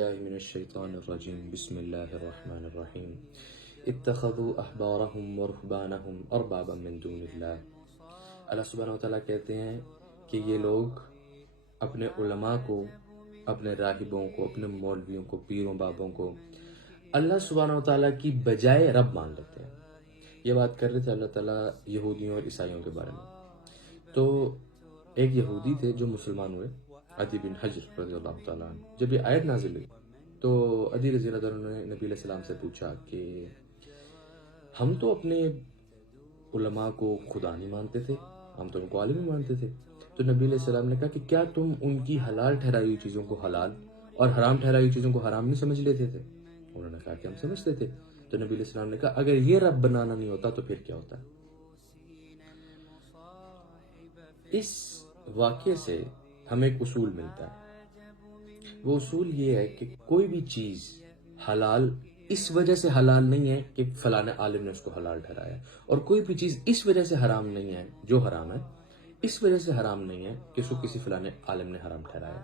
باللہ من الشیطان الرجیم بسم اللہ الرحمن الرحیم اتخذوا احبارهم ورهبانهم اربابا من دون اللہ۔ اللہ سبحانہ وتعالیٰ کہتے ہیں کہ یہ لوگ اپنے علماء کو، اپنے راہبوں کو، اپنے مولویوں کو، پیروں بابوں کو اللہ سبحانہ وتعالیٰ کی بجائے رب مان لیتے ہیں۔ یہ بات کر رہے تھے اللہ تعالیٰ یہودیوں اور عیسائیوں کے بارے میں۔ تو ایک یہودی تھے جو مسلمان ہوئے، عدی بن حجر رضی اللہ تعالیٰ عنہ۔ جب یہ آیت نازل ہوئی تو عدی رضی اللہ عنہ نے نبی علیہ السلام سے پوچھا کہ ہم تو اپنے علماء کو خدا نہیں مانتے تھے، ہم تو ان کو عالم ہی مانتے تھے۔ تو نبی علیہ السلام نے کہا کہ کیا تم ان کی حلال ٹھہرائی ہوئی چیزوں کو حلال اور حرام ٹھہرائی ہوئی چیزوں کو حرام نہیں سمجھ لیتے تھے؟ انہوں نے کہا کہ ہم سمجھتے تھے۔ تو نبی علیہ السلام نے کہا اگر یہ رب بنانا نہیں ہوتا تو پھر کیا ہوتا؟ اس واقعے سے ہمیں ایک اصول ملتا ہے۔ وہ اصول یہ ہے کہ کوئی بھی چیز حلال اس وجہ سے حلال نہیں ہے کہ فلاں عالم نے اس کو حلال ٹھہرایا، اور کوئی بھی چیز اس وجہ سے حرام نہیں ہے، جو حرام ہے اس وجہ سے حرام نہیں ہے کہ اس کو کسی فلاں عالم نے حرام ٹھہرایا۔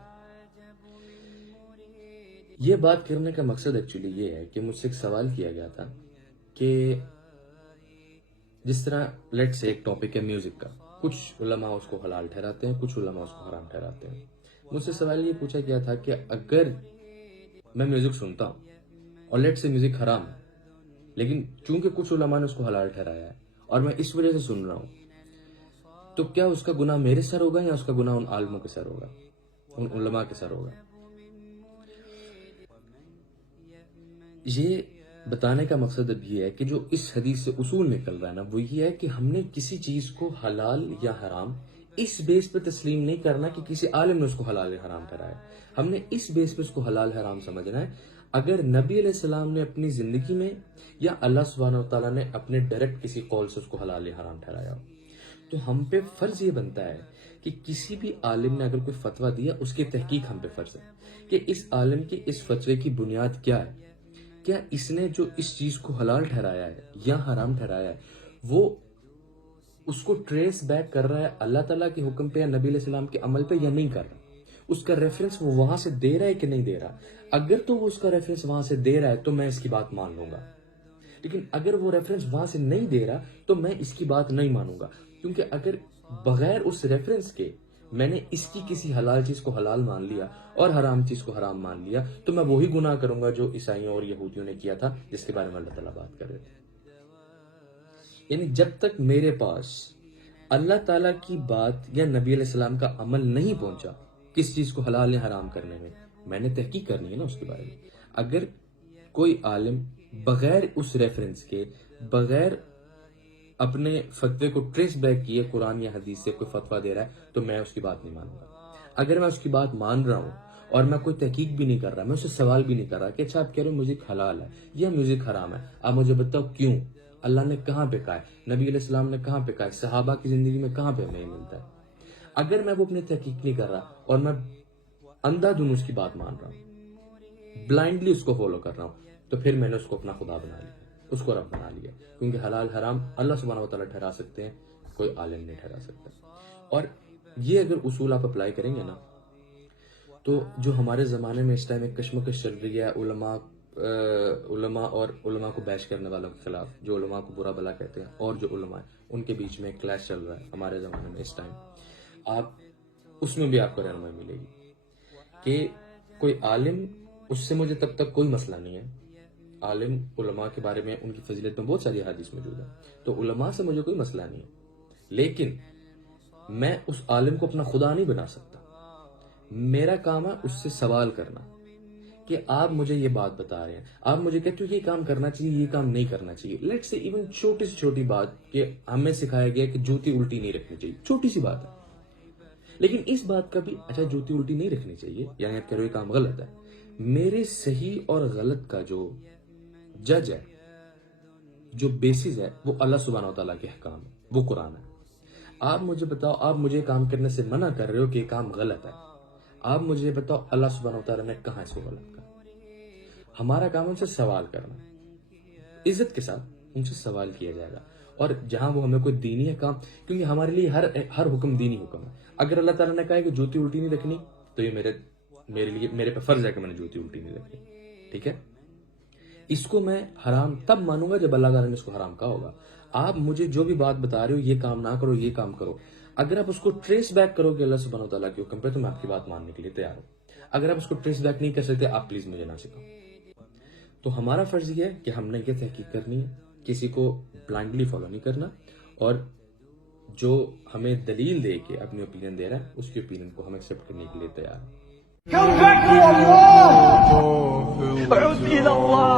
یہ بات کرنے کا مقصد ایکچولی یہ ہے کہ مجھ سے ایک سوال کیا گیا تھا کہ جس طرح لیٹ سے ایک ٹاپک ہے میوزک کا، کچھ علماء اس کو حلال ٹھہراتے ہیں، کچھ علماء اس کو حرام ٹھہراتے ہیں۔ مجھ سے سوال یہ پوچھا گیا تھا کہ اگر میں میوزک سنتا ہوں اور لیٹ سے میوزک حرام ہے، لیکن چونکہ کچھ علماء نے اس کو حلال ٹھہرایا ہے اور میں اس وجہ سے سن رہا ہوں، تو کیا اس کا گناہ میرے سر ہوگا یا اس کا گناہ ان عالموں کے سر ہوگا، ان علماء کے سر ہوگا؟ یہ بتانے کا مقصد اب یہ ہے کہ جو اس حدیث سے اصول نکل رہا ہے نا، وہ یہ ہے کہ ہم نے کسی چیز کو حلال یا حرام اس بیس پہ تسلیم نہیں کرنا کہ کسی عالم نے اس کو حلال یا حرام ٹھہرایا۔ ہم نے اس بیس پہ اس کو حلال حرام سمجھنا ہے اگر نبی علیہ السلام نے اپنی زندگی میں یا اللہ سبحانہ وتعالیٰ نے اپنے ڈائریکٹ کسی قول سے اس کو حلال یا حرام ٹھہرایا ہو۔ تو ہم پہ فرض یہ بنتا ہے کہ کسی بھی عالم نے اگر کوئی فتویٰ دیا، اس کی تحقیق ہم پہ فرض ہے کہ اس عالم کے اس فتوے کی بنیاد کیا ہے، کیا اس نے جو اس چیز کو حلال ٹھہرایا ہے یا حرام ٹھہرایا ہے وہ اس کو ٹریس بیک کر رہا ہے اللہ تعالیٰ کے حکم پہ یا نبی علیہ السلام کے عمل پہ یا نہیں کر رہا، اس کا ریفرنس وہ وہاں سے دے رہا ہے کہ نہیں دے رہا۔ اگر تو وہ اس کا ریفرنس وہاں سے دے رہا ہے تو میں اس کی بات مان لوں گا، لیکن اگر وہ ریفرنس وہاں سے نہیں دے رہا تو میں اس کی بات نہیں مانوں گا، کیونکہ اگر بغیر اس ریفرنس کے میں نے اس کی کسی حلال چیز کو حلال مان لیا اور حرام چیز کو حرام مان لیا تو میں وہی گناہ کروں گا جو عیسائیوں اور یہودیوں نے کیا تھا، جس کے بارے میں اللہ تعالیٰ بات کر رہے تھے۔ یعنی جب تک میرے پاس اللہ تعالیٰ کی بات یا نبی علیہ السلام کا عمل نہیں پہنچا کس چیز کو حلال یا حرام کرنے میں نے تحقیق کرنی ہے نا اس کے بارے میں۔ اگر کوئی عالم بغیر اس ریفرنس کے، بغیر اپنے فتوے کو ٹریس بیک کیے قرآن یا حدیث سے کوئی فتویٰ دے رہا ہے تو میں اس کی بات نہیں مانوں گا۔ اگر میں اس کی بات مان رہا ہوں اور میں کوئی تحقیق بھی نہیں کر رہا، میں اسے سوال بھی نہیں کر رہا کہ اچھا آپ کہہ رہے ہو میوزک حلال ہے یا میوزک حرام ہے، آپ مجھے بتاؤ کیوں، اللہ نے کہاں پہ کہا ہے، نبی علیہ السلام نے کہاں پہ کہا ہے، صحابہ کی زندگی میں کہاں پہ ہمیں یہ ملتا ہے۔ اگر میں وہ اپنی تحقیق نہیں کر رہا اور میں اندھا دھند اس کی بات مان رہا ہوں، بلائنڈلی اس کو فالو کر رہا ہوں، تو پھر میں نے اس کو اپنا خدا بنا لیا، اس کو رب بنا لیا، کیونکہ حلال حرام اللہ سبحانہ وتعالیٰ ٹھہرا سکتے ہیں، کوئی عالم نہیں ٹھہرا سکتا۔ اور یہ اگر اصول آپ اپلائی کریں گے نا تو جو ہمارے زمانے میں اس ٹائم ایک کشمکش چل رہی ہے علماء اور علماء کو بیش کرنے والوں کے خلاف، جو علماء کو برا بلا کہتے ہیں اور جو علماء ہیں ان کے بیچ میں ایک کلیش چل رہا ہے ہمارے زمانے میں اس ٹائم، آپ اس میں بھی آپ کو رہنمائی ملے گی کہ کوئی عالم، اس سے مجھے تب تک کوئی مسئلہ نہیں ہے، عالم علماء کے بارے میں ان کی فضیلت میں بہت ساری حدیث موجود ہیں، تو علماء سے مجھے کوئی مسئلہ نہیں ہے، لیکن میں اس عالم کو اپنا خدا نہیں بنا سکتا۔ میرا کام ہے اس سے سوال کرنا کہ آپ مجھے یہ بات بتا رہے ہیں، آپ مجھے کہتے ہو یہ کام کرنا چاہیے، یہ کام نہیں کرنا چاہیے، لیٹ سے ایون چھوٹی سے چھوٹی بات کہ ہمیں سکھایا گیا کہ جوتی الٹی نہیں رکھنی چاہیے، چھوٹی سی بات ہے، لیکن اس بات کا بھی اچھا جوتی الٹی نہیں رکھنی چاہیے یعنی آپ کہہ رہے ہو یہ کام غلط ہے، میرے صحیح اور غلط کا جو جج ہے، جو بیسس ہے، وہ اللہ سبحانہ وتعالیٰ کے احکام ہے، وہ قرآن ہے۔ آپ مجھے بتاؤ، آپ مجھے کام کرنے سے منع کر رہے ہو کہ یہ کام غلط ہے، آپ مجھے بتاؤ اللہ سبحانہ وتعالیٰ نے کہاں اس کو غلط کہا؟ ہمارا کام ان سے سوال کرنا، عزت کے ساتھ ان سے سوال کیا جائے گا، اور جہاں وہ ہمیں کوئی دینی ہے کام، کیونکہ ہمارے لیے ہر حکم دینی حکم ہے۔ اگر اللہ تعالیٰ نے کہا ہے کہ جوتی الٹی نہیں رکھنی تو یہ میرے میرے پہ فرض ہے کہ میں نے جوتی الٹی نہیں رکھی, ٹھیک ہے. اس کو میں حرام تب مانوں گا جب اللہ تعالیٰ نے اس کو حرام کہا ہوگا. آپ مجھے جو بھی بات بتا رہے ہو, یہ کام نہ کرو, یہ کام کرو, اگر آپ اس کو ٹریس بیک کرو گے اللہ سبحانہ و تعالیٰ کے حکم پہ, تو میں آپ کی بات ماننے کے لیے تیار ہوں. اگر آپ اس کو ٹریس بیک نہیں کر سکتے, آپ پلیز مجھے نہ سکھاؤ. تو ہمارا فرض یہ ہے کہ ہم نے یہ تحقیق کرنی ہے, کسی کو بلائنڈلی فالو نہیں کرنا, اور جو ہمیں دلیل دے کے اپنی اوپینین دے رہا ہے, اس کی اوپینین کو ہم ایکسیپٹ کرنے کے لیے تیار ہیں. Come back to Allah! عد إلى الله!